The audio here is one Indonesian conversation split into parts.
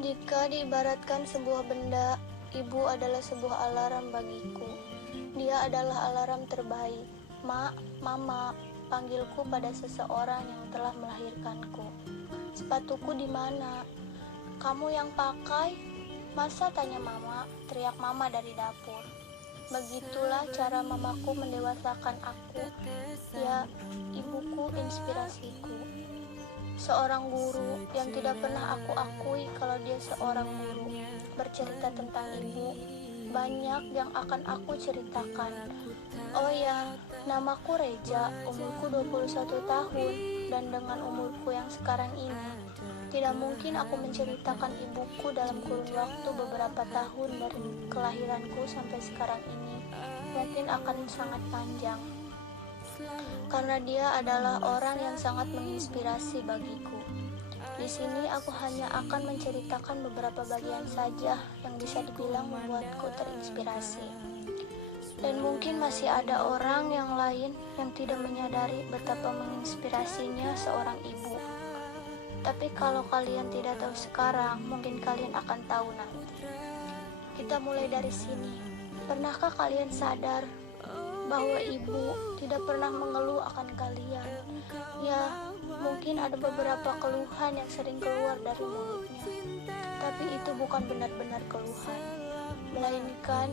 Jika diibaratkan sebuah benda, ibu adalah sebuah alarm bagiku. Dia adalah alarm terbaik. Ma, mama, panggilku pada seseorang yang telah melahirkanku. Sepatuku di mana? Kamu yang pakai? Masa, tanya mama, teriak mama dari dapur. Begitulah cara mamaku mendewasakan aku. Ya, ibuku inspirasiku. Seorang guru yang tidak pernah aku akui kalau dia seorang guru. Bercerita tentang ibu, banyak yang akan aku ceritakan. Oh ya, namaku Reja, umurku 21 tahun, dan dengan umurku yang sekarang ini, tidak mungkin aku menceritakan ibuku dalam kurun waktu beberapa tahun dari kelahiranku sampai sekarang ini. Mungkin akan sangat panjang. Karena dia adalah orang yang sangat menginspirasi bagiku. Di sini aku hanya akan menceritakan beberapa bagian saja yang bisa dibilang membuatku terinspirasi. Dan mungkin masih ada orang yang lain yang tidak menyadari betapa menginspirasinya seorang ibu. Tapi kalau kalian tidak tahu sekarang, mungkin kalian akan tahu nanti. Kita mulai dari sini. Pernahkah kalian sadar bahwa ibu tidak pernah mengeluh akan kalian? Ya, mungkin ada beberapa keluhan yang sering keluar dari mulutnya, tapi itu bukan benar-benar keluhan, melainkan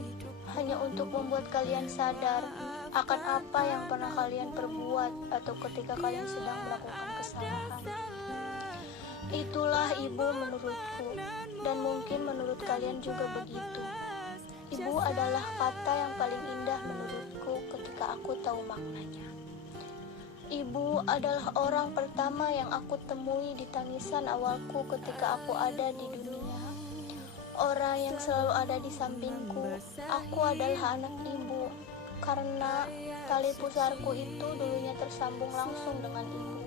hanya untuk membuat kalian sadar akan apa yang pernah kalian perbuat atau ketika kalian sedang melakukan kesalahan. Itulah ibu menurutku, dan mungkin menurut kalian juga begitu. Ibu adalah kata yang paling indah menurutku ketika aku tahu maknanya. Ibu adalah orang pertama yang aku temui di tangisan awalku ketika aku ada di dunia. Orang yang selalu ada di sampingku. Aku adalah anak ibu, karena tali pusarku itu dulunya tersambung langsung dengan ibu.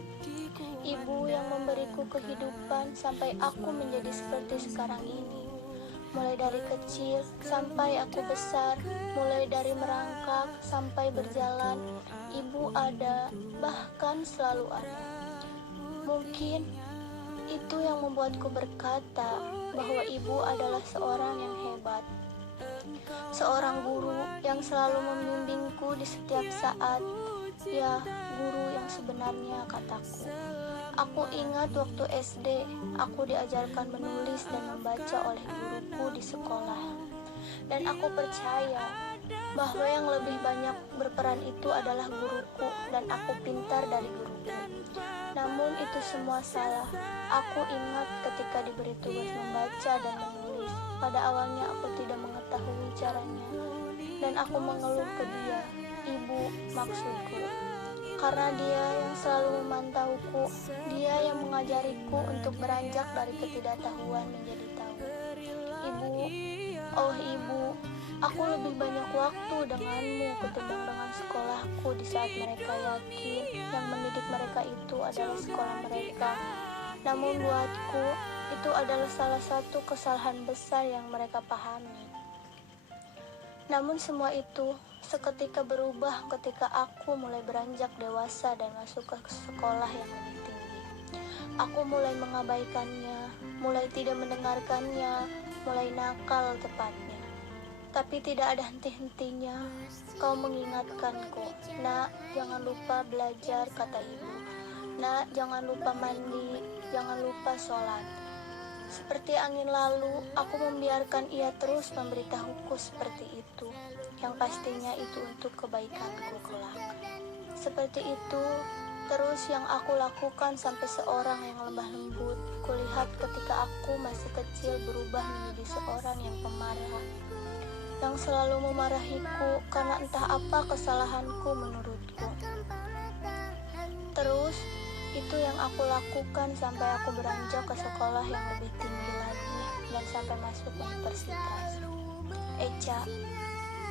Ibu yang memberiku kehidupan sampai aku menjadi seperti sekarang ini. Mulai dari kecil sampai aku besar, mulai dari merangkak sampai berjalan, ibu ada, bahkan selalu ada. Mungkin itu yang membuatku berkata bahwa ibu adalah seorang yang hebat. Seorang guru yang selalu membimbingku di setiap saat. Ya, guru yang sebenarnya, kataku. Aku ingat waktu SD, aku diajarkan menulis dan membaca oleh guruku di sekolah. Dan aku percaya bahwa yang lebih banyak berperan itu adalah guruku, dan aku pintar dari guruku. Namun itu semua salah. Aku ingat ketika diberi tugas membaca dan menulis. Pada awalnya aku tidak mengetahui caranya, dan aku mengeluh ke dia, ibu maksudku. Karena dia yang selalu memantauku, dia yang mengajariku untuk beranjak dari ketidaktahuan menjadi tahu. Ibu, oh ibu, aku lebih banyak waktu denganmu ketimbang dengan sekolahku di saat mereka yakin yang mendidik mereka itu adalah sekolah mereka. Namun buatku, itu adalah salah satu kesalahan besar yang mereka pahami. Namun semua itu seketika berubah ketika aku mulai beranjak dewasa dan masuk ke sekolah yang lebih tinggi. Aku mulai mengabaikannya, mulai tidak mendengarkannya, mulai nakal tepatnya. Tapi tidak ada henti-hentinya. Kau mengingatkanku, nak, jangan lupa belajar, kata ibu. Nak, jangan lupa mandi, jangan lupa sholat. Seperti angin lalu, aku membiarkan ia terus memberitahuku seperti itu, yang pastinya itu untuk kebaikanku kelak. Seperti itu, terus yang aku lakukan sampai seorang yang lemah lembut, kulihat ketika aku masih kecil berubah menjadi seorang yang pemarah, yang selalu memarahiku karena entah apa kesalahanku menurutku. Terus, itu yang aku lakukan sampai aku beranjak ke sekolah yang lebih tinggi lagi dan sampai masuk universitas. Eca,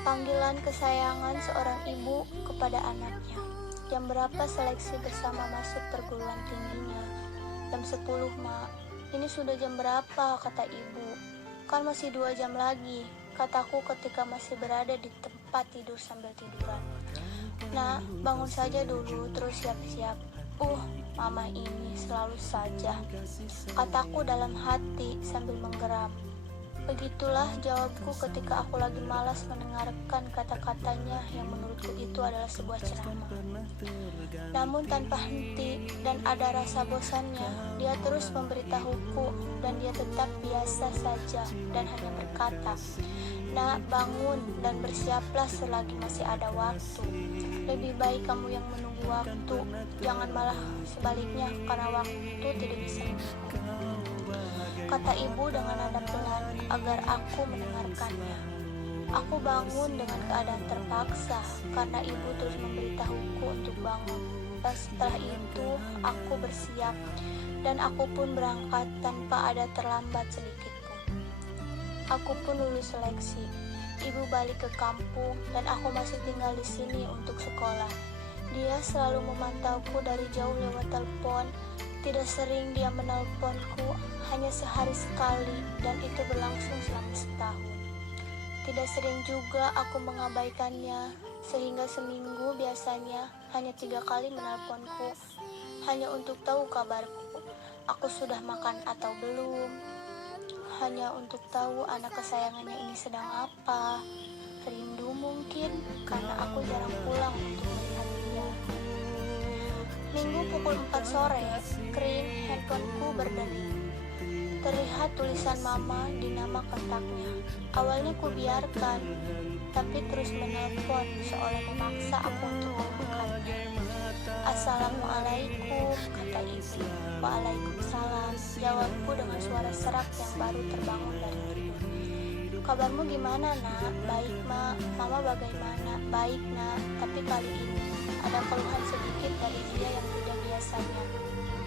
panggilan kesayangan seorang ibu kepada anaknya. Jam berapa seleksi bersama masuk perguruan tingginya? Jam 10, Mak. Ini sudah jam berapa, kata ibu. Kan masih 2 jam lagi, kataku ketika masih berada di tempat tidur sambil tiduran. Nah, bangun saja dulu, terus siap-siap. Mama ini selalu saja, kataku dalam hati sambil menggeram. Begitulah jawabku ketika aku lagi malas mendengarkan kata-katanya yang menurutku itu adalah sebuah ceramah. Namun tanpa henti dan ada rasa bosannya, dia terus memberitahuku dan dia tetap biasa saja dan hanya berkata, "Nak, bangun dan bersiaplah selagi masih ada waktu. Lebih baik kamu yang menunggu waktu, jangan malah sebaliknya karena waktu tidak bisa menunggu," kata ibu dengan nada pelan agar aku mendengarkannya. Aku bangun dengan keadaan terpaksa karena ibu terus memberitahuku untuk bangun. Dan setelah itu aku bersiap dan aku pun berangkat tanpa ada terlambat sedikit pun. Aku pun lulus seleksi. Ibu balik ke kampung dan aku masih tinggal di sini untuk sekolah. Dia selalu memantauku dari jauh lewat telepon. Tidak sering dia menelponku, hanya sehari sekali dan itu berlangsung selama setahun. Tidak sering juga aku mengabaikannya, sehingga seminggu biasanya hanya 3 kali menelponku, hanya untuk tahu kabarku, aku sudah makan atau belum, hanya untuk tahu anak kesayangannya ini sedang apa, rindu mungkin karena aku jarang pulang untuk melihat dia. Minggu pukul 4 sore, kering handphoneku berdering. Terlihat tulisan mama di nama kontaknya. Awalnya ku biarkan, tapi terus menelpon seolah memaksa aku untuk mengangkatnya. "Assalamualaikum," kata ibu. "Waalaikumsalam," jawabku dengan suara serak yang baru terbangun dari tidur. "Kabarmu gimana, Nak?" "Baik, Ma. Mama bagaimana?" "Baik, Nak. Tapi kali ini ada keluhan sedikit dari dia yang tidak biasanya."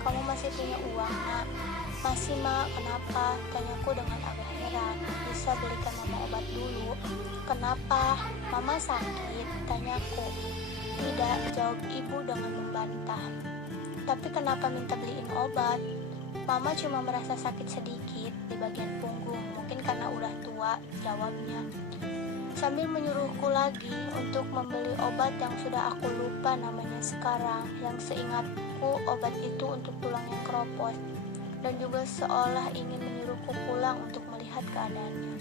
"Kamu masih punya uang, Nak?" "Masih, Ma. Kenapa?" tanyaku dengan agak heran. "Bisa belikan Mama obat dulu." "Kenapa? Mama sakit?" tanyaku. "Tidak," jawab ibu dengan membantah. "Tapi kenapa minta beliin obat?" "Mama cuma merasa sakit sedikit di bagian punggung, mungkin karena udah tua," jawabnya. Sambil menyuruhku lagi untuk membeli obat yang sudah aku lupa namanya sekarang, yang seingatku obat itu untuk tulang yang keropos, dan juga seolah ingin menyuruhku pulang untuk melihat keadaannya.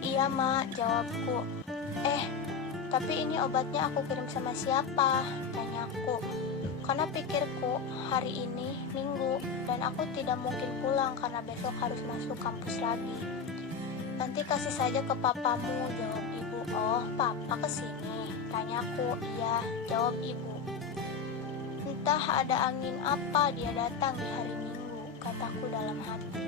"Iya, Ma," jawabku. Tapi ini obatnya aku kirim sama siapa?" tanyaku. Karena pikirku hari ini Minggu dan aku tidak mungkin pulang karena besok harus masuk kampus lagi. "Nanti kasih saja ke papamu," jawab ibu. "Oh, papa kesini?" tanyaku. "Iya," jawab ibu. "Entah ada angin apa dia datang di hari Minggu," kataku dalam hati.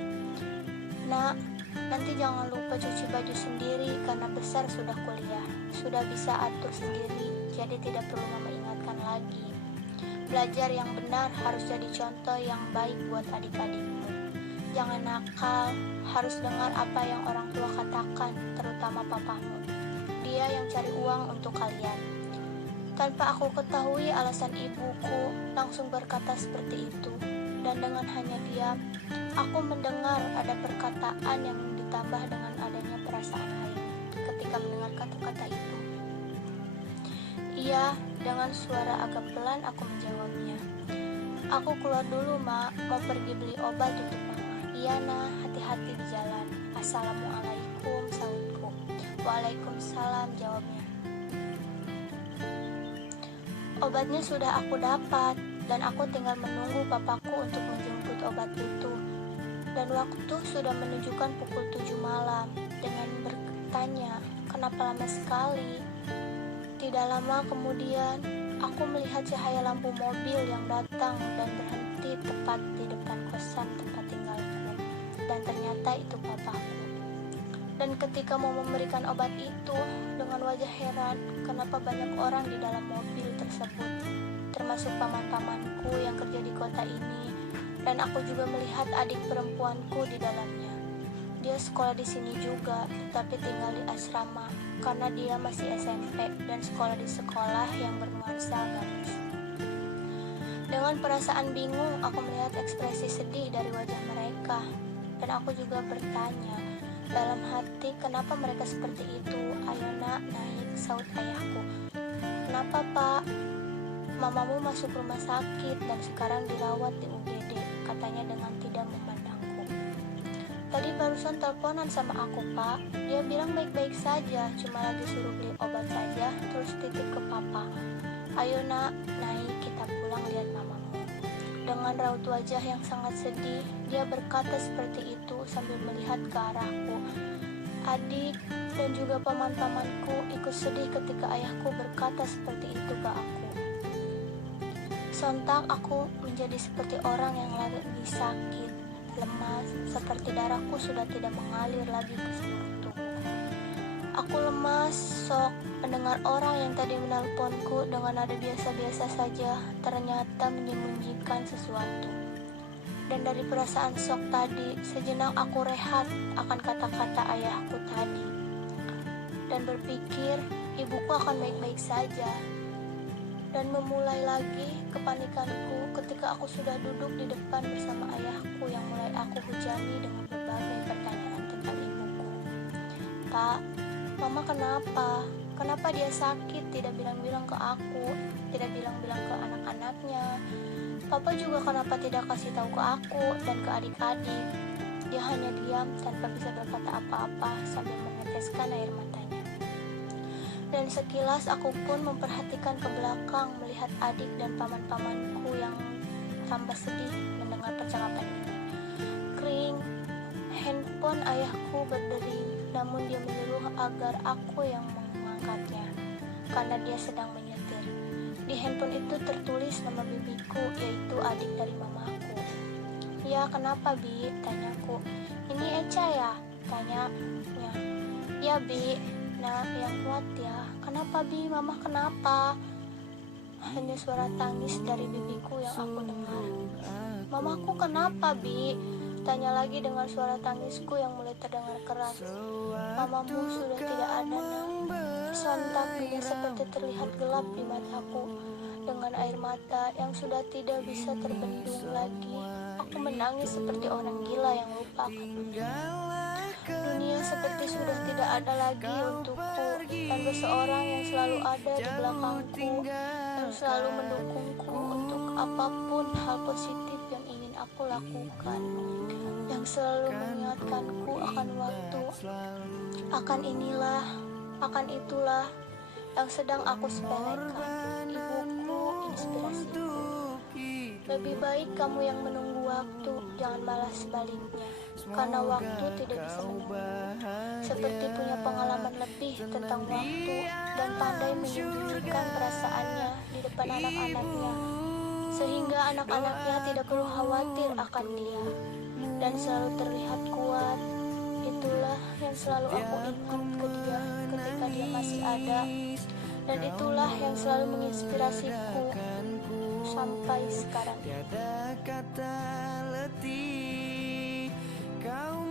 "Nak, nanti jangan lupa cuci baju sendiri karena besar sudah kuliah, sudah bisa atur sendiri, jadi tidak perlu mama ingatkan lagi. Belajar yang benar harus jadi contoh yang baik buat adik-adikmu. Jangan nakal, harus dengar apa yang orang tua katakan, terutama papamu. Dia yang cari uang untuk kalian." Tanpa aku ketahui alasan ibuku langsung berkata seperti itu, dan dengan hanya diam, aku mendengar ada perkataan yang ditambah dengan adanya perasaan lain ketika mendengar kata-kata itu. "Iya," dengan suara agak pelan aku menjawabnya. "Aku keluar dulu, Ma, mau pergi beli obat untuk Mama." "Iya, Nah, hati-hati di jalan." "Assalamualaikum," sahutku. "Waalaikumsalam," jawabnya. Obatnya sudah aku dapat dan aku tinggal menunggu papaku untuk menjemput obat itu. Dan waktu sudah menunjukkan pukul 7 malam. Dengan bertanya, "Kenapa lama sekali?" Tidak lama kemudian, aku melihat cahaya lampu mobil yang datang dan berhenti tepat di depan kosan tempat tinggalku. Dan ternyata itu papaku. Dan ketika mau memberikan obat itu, dengan wajah heran, kenapa banyak orang di dalam mobil tersebut, termasuk paman-pamanku yang kerja di kota ini, dan aku juga melihat adik perempuanku di dalamnya. Dia sekolah di sini juga, tetapi tinggal di asrama, karena dia masih SMP dan sekolah di sekolah yang bernuansa agamis. Dengan perasaan bingung, aku melihat ekspresi sedih dari wajah mereka, dan aku juga bertanya dalam hati, kenapa mereka seperti itu? "Ayo, Nak, naik," saut ayahku. "Kenapa, Pak?" Mamamu masuk rumah sakit dan sekarang dirawat di UGD, katanya dengan tidak memandangku. Tadi barusan teleponan sama aku, Pak. Dia bilang baik-baik saja, cuma lagi suruh beli obat saja, terus titip ke papa. Ayo nak, naik kita pulang lihat mamamu. Dengan raut wajah yang sangat sedih, dia berkata seperti itu sambil melihat ke arahku. Adik dan juga paman-pamanku ikut sedih ketika ayahku berkata seperti itu ke aku. Sontak aku menjadi seperti orang yang lagi sakit, lemas, seperti darahku sudah tidak mengalir lagi ke seluruh tubuh. Aku lemas, sok mendengar orang yang tadi menelponku dengan nada biasa-biasa saja ternyata menyembunyikan sesuatu. Dan dari perasaan sok tadi, sejenak aku rehat akan kata-kata ayahku tadi. Dan berpikir, ibuku akan baik-baik saja. Dan memulai lagi kepanikanku ketika aku sudah duduk di depan bersama ayahku yang mulai aku hujani dengan berbagai pertanyaan tentang ibuku. Pak, mama kenapa? Kenapa dia sakit? Tidak bilang-bilang ke aku, tidak bilang-bilang ke anak-anaknya. Papa juga kenapa tidak kasih tahu ke aku dan ke adik-adik? Dia hanya diam tanpa bisa berkata apa-apa sambil meneteskan air matanya. Dan sekilas aku pun memperhatikan ke belakang melihat adik dan paman-pamanku yang tambah sedih mendengar percakapan ini. Kring, handphone ayahku berdering, namun dia menyuruh agar aku yang mengangkatnya karena dia sedang menyetir. Di handphone itu tertulis nama bibiku, yaitu adik dari mamaku. Ya, kenapa Bi? Tanyaku. Ini Eca ya? Tanyanya. Ya Bi. Nah, yang kuat ya. Kenapa Bi? Mama kenapa? Hanya suara tangis dari bibiku yang aku dengar. Mamaku kenapa Bi? Tanya lagi dengan suara tangisku yang mulai terdengar keras. Mamamu sudah tidak ada nak. Sontak dunia seperti terlihat gelap di mataku. Dengan air mata yang sudah tidak bisa terbendung lagi, aku menangis seperti orang gila yang lupa akan dunia. Dunia seperti sudah tidak ada lagi untukku, tanpa seorang yang selalu ada di belakangku, yang selalu mendukungku untuk apapun hal positif yang ingin aku lakukan, yang selalu mengingatkanku akan waktu, akan inilah, akan itulah yang sedang aku sepelekan. Ibuku, inspirasiku. Lebih baik kamu yang menunggu waktu, jangan malah sebaliknya, karena waktu tidak bisa menunggu. Seperti punya pengalaman lebih tentang waktu dan pandai menyembunyikan perasaannya di depan anak-anaknya, sehingga anak-anaknya tidak perlu khawatir akan dia, dan selalu terlihat kuat. Itulah yang selalu aku ingat ke dia ketika dia masih ada, dan itulah yang selalu menginspirasiku sampai sekarang. Tiada kata letih kau